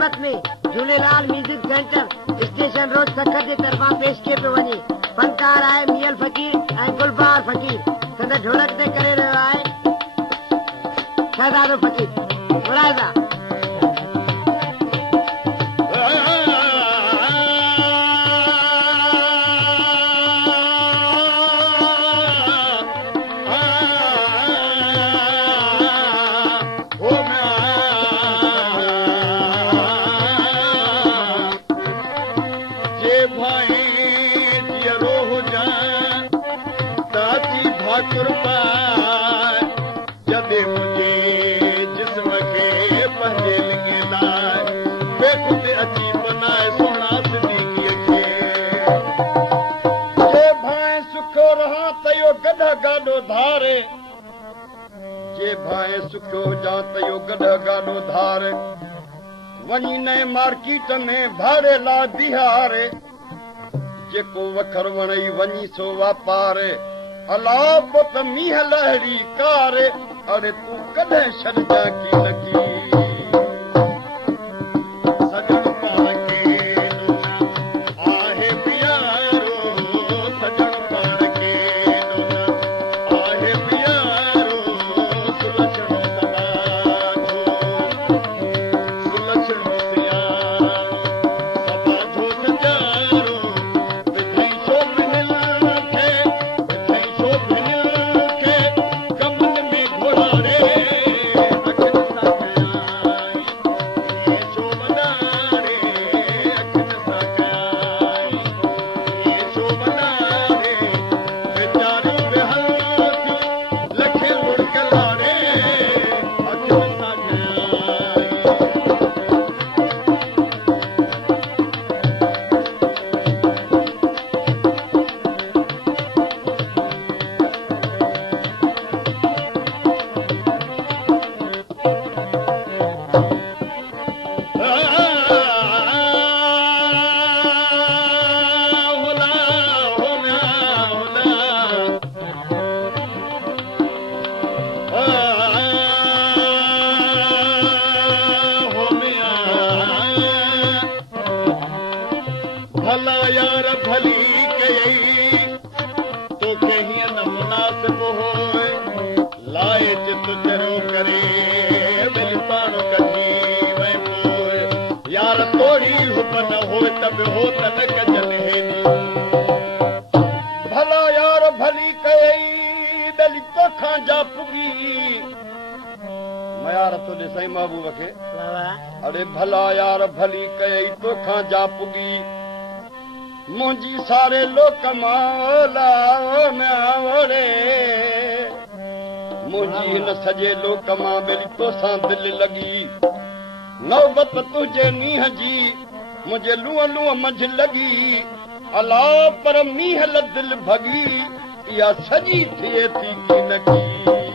ख़िदमत में Jhulelal music centre station road Sukkur जे तरफ़ां पेश कयो पियो वञे। फनकार आहे मियल फ़कीर ऐं गुलबार फ़कीर। संदसि ढोलक ते करे रहियो आहे शहज़ादो फ़कीर। घुराइज़ा सुखो जा तयो गॾ गाॾो धार वञी नए मार्केट में भाड़े ला बिहारे जेको वखर वणई वञी सो वापारे अला पुट मींह लहरी कारे अरे तूं कॾहिं छॾजां की न की भला यार भली कई दली तोखां जा पुगी मयार तो ॾिसई महबूब खे अरे भला यार भली कई तोखां जा पुगी मुंहिंजी सारे लोक मौला वणे मुंहिंजी हिन सॼे लोक मां ॿेड़ी तोसां दिलि लॻी नौबत तुंहिंजे मींहं जी मुझे लूअ लूअ मंझ लगी अला पर मींह दिल भगी या सजी थिए थी की न की